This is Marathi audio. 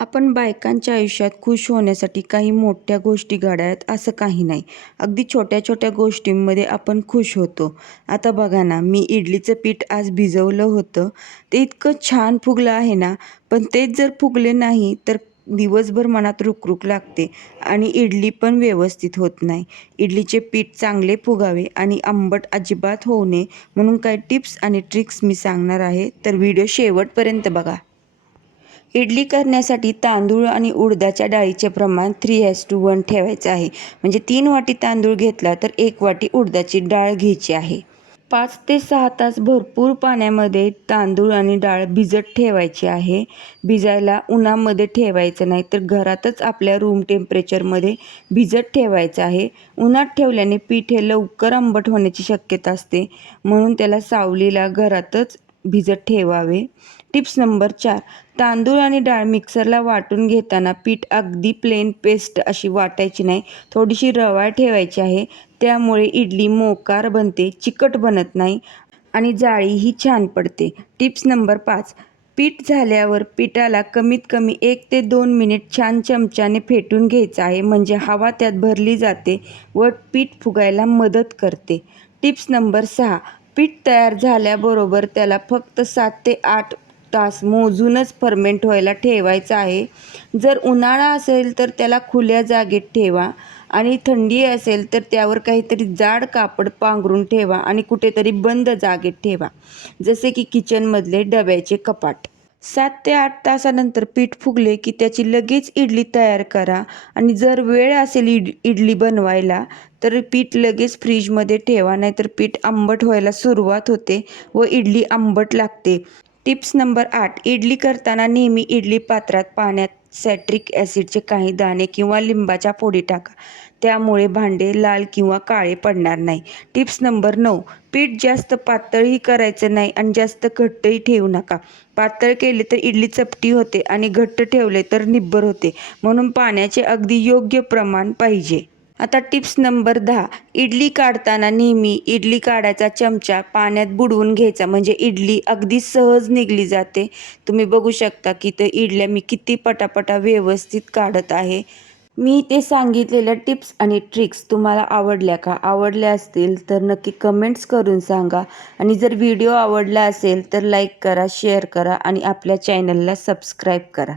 आपण बायकांच्या आयुष्यात खुश होण्यासाठी काही मोठ्या गोष्टी घडाव्यात असं काही नाही. अगदी छोट्या-छोट्या गोष्टींमध्ये आपण खुश होतो. आता बघा ना, मी इडलीचं पीठ आज भिजवलं होतं. ते इतकं छान फुगलं आहे ना, पण तेच जर फुगले नाही तर दिवसभर मनात रुकरुक लागते आणि इडली पण व्यवस्थित होत नाही. इडलीचे पीठ चांगले फुगावे आणि आंबट अजिबात होऊ नये म्हणून काही टिप्स आणि ट्रिक्स मी सांगणार आहे. तर व्हिडिओ शेवटपर्यंत बघा. इडली करण्यासाठी तांदूळ आणि उडदाच्या डाळीचे प्रमाण 3:1 ठेवायचं आहे. म्हणजे 3 वाटी तांदूळ घेतला तर 1 वाटी उडदाची डाळ घ्यायची आहे. 5 ते 6 तास भरपूर पाण्यामध्ये तांदूळ आणि डाळ भिजत ठेवायची आहे. भिजायला उन्हामध्ये ठेवायचं नाही तर घरातच आपल्या रूम टेम्परेचरमध्ये भिजत ठेवायचं आहे. उन्हात ठेवल्याने पीठ हे लवकर आंबट होण्याची शक्यता असते, म्हणून त्याला सावलीला घरातच भिजत ठेवावे. Tips number 4. तांदूळ आणि डाळ मिक्सरला वाटून घेताना पीठ अगदी प्लेन पेस्ट अशी वाटायची नाही, थोडीशी रवाळ ठेवायची आहे. त्यामुळे इडली मोकार बनते, चिकट बनत नाही आणि जाळीही छान पडते. Tips number 5. पीठ झाल्यावर पिठाला कमीत कमी 1 ते 2 मिनिट छान चमच्याने फेटून घ्यायचं आहे, म्हणजे हवा त्यात भरली जाते व पीठ फुगायला मदत करते. Tips number 6. पीठ तयार झाल्याबरोबर त्याला फक्त 7 ते 8 तास मोजूनच फर्मेंट व्हायला ठेवायचं आहे. जर उन्हाळा असेल तर त्याला खुल्या जागेत ठेवा आणि थंडी असेल तर त्यावर काहीतरी जाड कापड पांघरून ठेवा आणि कुठेतरी बंद जागेत ठेवा, जसे की किचनमधले डब्याचे कपाट. 7 ते 8 तासानंतर पीठ फुगले की त्याची लगेच इडली तयार करा आणि जर वेळ असेल इडली बनवायला तर पीठ लगेच फ्रीजमध्ये ठेवा, नाहीतर पीठ आंबट व्हायला सुरुवात होते व इडली आंबट लागते. Tips number 8. इडली करताना नेहमी इडली पात्रात पाण्यात सायट्रिक ॲसिडचे काही दाणे किंवा लिंबाच्या फोडी टाका. त्यामुळे भांडे लाल किंवा काळे पडणार नाही. Tips number 9. पीठ जास्त पातळही करायचं नाही आणि जास्त घट्टही ठेवू नका. पातळ केले तर इडली चपटी होते आणि घट्ट ठेवले तर निब्बर होते, म्हणून पाण्याचे अगदी योग्य प्रमाण पाहिजे. आता टिप्स नंबर 10. इडली काढताना नेहमी इडली काढायचा चमचा पाण्यात बुडवून घ्यायचा, म्हणजे इडली अगदी सहज निघली जाते. तुम्ही बघू शकता की ते इडल्या मी किती पटापटा व्यवस्थित काढत आहे. मी ते सांगितलेल्या टिप्स आणि ट्रिक्स तुम्हाला आवडल्या का? आवडल्या असतील तर नक्की कमेंट्स करून सांगा आणि जर व्हिडिओ आवडला असेल तर लाईक करा, शेअर करा आणि आपल्या चॅनलला सबस्क्राईब करा.